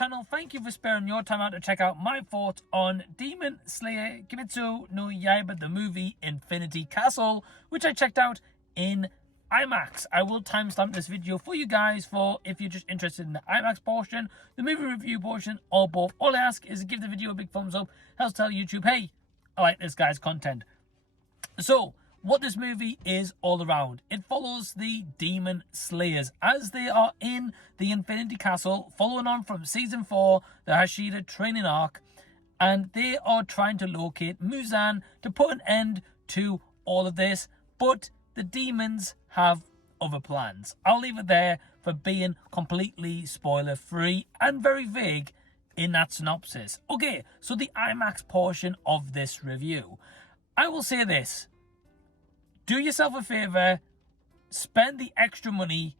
channel. Thank you for sparing your time out to check out my thoughts on Demon Slayer Kimetsu no Yaiba, the movie Infinity Castle, which I checked out in IMAX. I will timestamp this video for you guys for if you're just interested in the IMAX portion, the movie review portion, or both. All I ask is to give the video a big thumbs up. Helps tell YouTube, hey, I like this guy's content. So, what this movie is all around. It follows the Demon Slayers as they are in the Infinity Castle, following on from Season 4, the Hashira Training arc, and they are trying to locate Muzan to put an end to all of this, but the demons have other plans. I'll leave it there for being completely spoiler-free and very vague in that synopsis. Okay, so the IMAX portion of this review. I will say this. Do yourself a favour, spend the extra money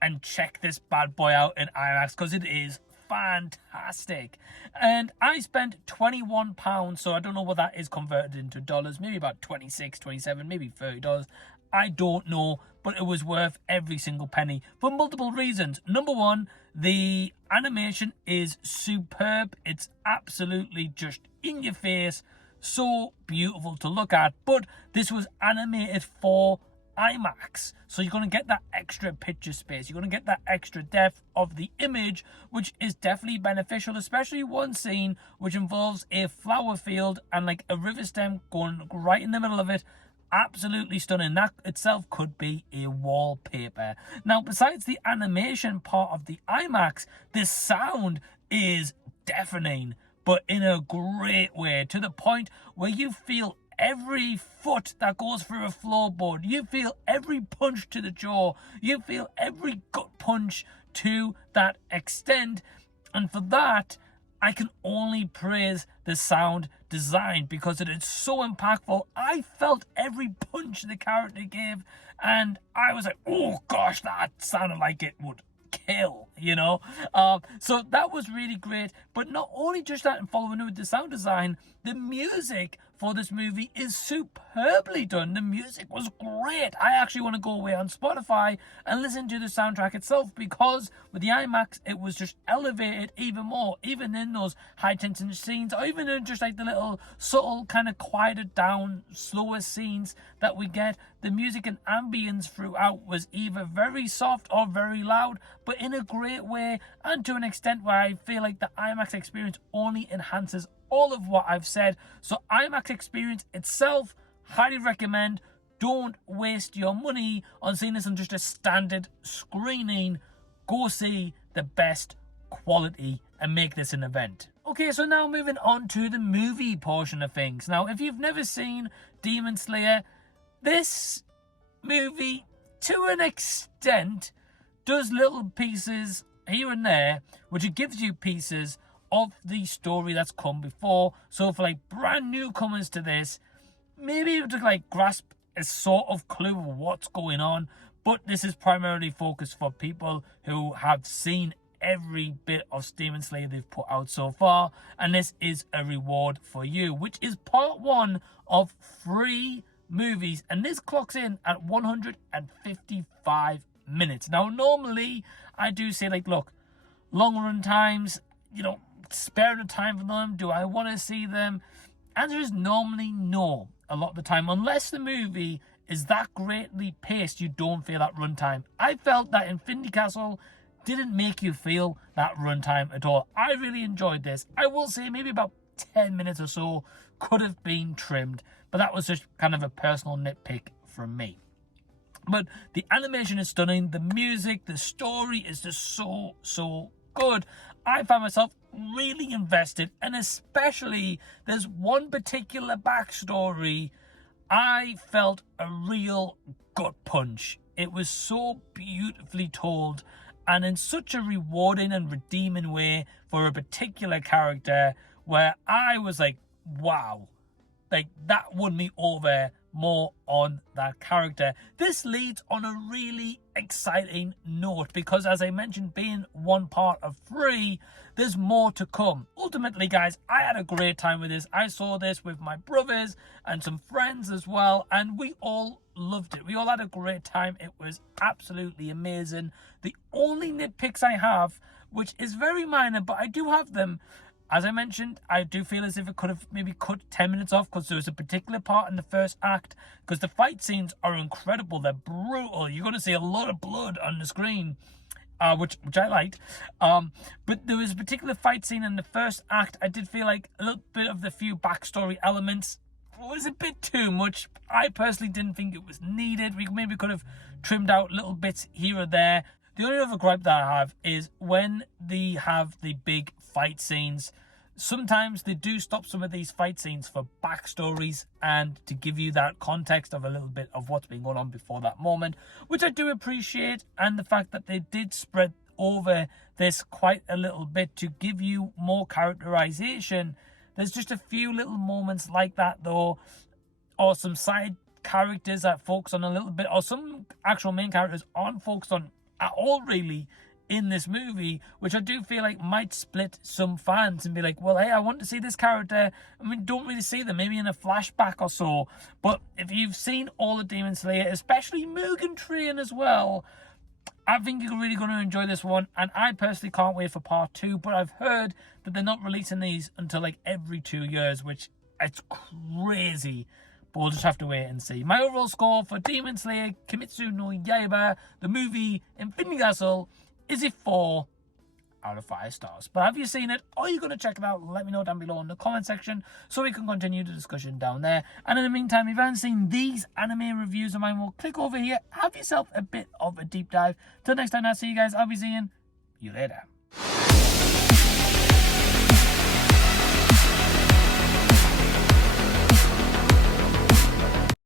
and check this bad boy out in IMAX because it is fantastic. And I spent £21, so I don't know what that is converted into dollars, maybe about $26, $27, maybe $30. I don't know, but it was worth every single penny for multiple reasons. Number one, the animation is superb. It's absolutely just in your face. So beautiful to look at, but this was animated for IMAX, so you're going to get that extra picture space, you're going to get that extra depth of the image, which is definitely beneficial, especially one scene which involves a flower field and like a river stem going right in the middle of it. Absolutely stunning. That itself could be a wallpaper. Now, besides the animation part of the IMAX, the sound is deafening, but in a great way, to the point where you feel every foot that goes through a floorboard. You feel every punch to the jaw. You feel every gut punch to that extent. And for that, I can only praise the sound design because it is so impactful. I felt every punch the character gave, and I was like, oh gosh, that sounded like it would kill, you know. So that was really great. But not only just that, and following with the sound design, the music for this movie is superbly done. The music was great. I actually want to go away on Spotify and listen to the soundtrack itself, because with the IMAX it was just elevated even more, even in those high tension scenes, or even in just like the little subtle kind of quieted down slower scenes that we get. The music and ambience throughout was either very soft or very loud, but in a great way, and to an extent where I feel like the IMAX experience only enhances all of what I've said. So IMAX experience itself, highly recommend. Don't waste your money on seeing this on just a standard screening. Go see the best quality and make this an event. Okay, so now moving on to the movie portion of things. Now, if you've never seen Demon Slayer, this movie, to an extent, does little pieces here and there, which it gives you pieces of the story that's come before. So for like brand newcomers to this, maybe to like grasp a sort of clue of what's going on, but this is primarily focused for people who have seen every bit of Demon Slayer they've put out so far, and this is a reward for you, which is part one of 3 movies, and this clocks in at 155 minutes. Now, normally I do say, like, look, long run times, you know, spare the time for them. Do I want to see them? Answer is normally no, a lot of the time, unless the movie is that greatly paced you don't feel that runtime. I felt that Infinity Castle didn't make you feel that runtime at all. I really enjoyed this. I will say maybe about 10 minutes or so could have been trimmed, but that was just kind of a personal nitpick from me. But the animation is stunning. The music, the story is just so good. I found myself really invested, and especially there's one particular backstory I felt a real gut punch. It was so beautifully told, and in such a rewarding and redeeming way for a particular character, where I was like, wow, like that won me over more on that character. This leads on a really exciting note because, as I mentioned, being one part of 3, there's more to come. Ultimately, guys, I had a great time with this. I saw this with my brothers and some friends as well, and we all loved it. We all had a great time. It was absolutely amazing. The only nitpicks I have, which is very minor, but I do have them. As I mentioned, I do feel as if it could have maybe cut 10 minutes off because there was a particular part in the first act, because the fight scenes are incredible. They're brutal. You're going to see a lot of blood on the screen, which I liked. But there was a particular fight scene in the first act. I did feel like a little bit of the few backstory elements was a bit too much. I personally didn't think it was needed. We maybe could have trimmed out little bits here or there. The only other gripe that I have is when they have the big fight scenes, sometimes they do stop some of these fight scenes for backstories and to give you that context of a little bit of what's been going on before that moment, which I do appreciate, and the fact that they did spread over this quite a little bit to give you more characterization. There's just a few little moments like that though, or some side characters that focus on a little bit, or some actual main characters aren't focused on at all really in this movie, which I do feel like might split some fans and be like, well, hey, I want to see this character. I mean, don't really see them, maybe in a flashback or so. But if you've seen all of Demon Slayer, especially Mugen Train as well, I think you're really going to enjoy this one. And I personally can't wait for part 2, but I've heard that they're not releasing these until like every 2 years, which it's crazy. But we'll just have to wait and see. My overall score for Demon Slayer Kimetsu no Yaiba, the movie Infinity Castle, is a 4 out of 5 stars. But have you seen it? Are you going to check it out? Let me know down below in the comment section so we can continue the discussion down there. And in the meantime, if you haven't seen these anime reviews of mine, well, click over here. Have yourself a bit of a deep dive. Till next time, I'll see you guys. I'll be seeing you later.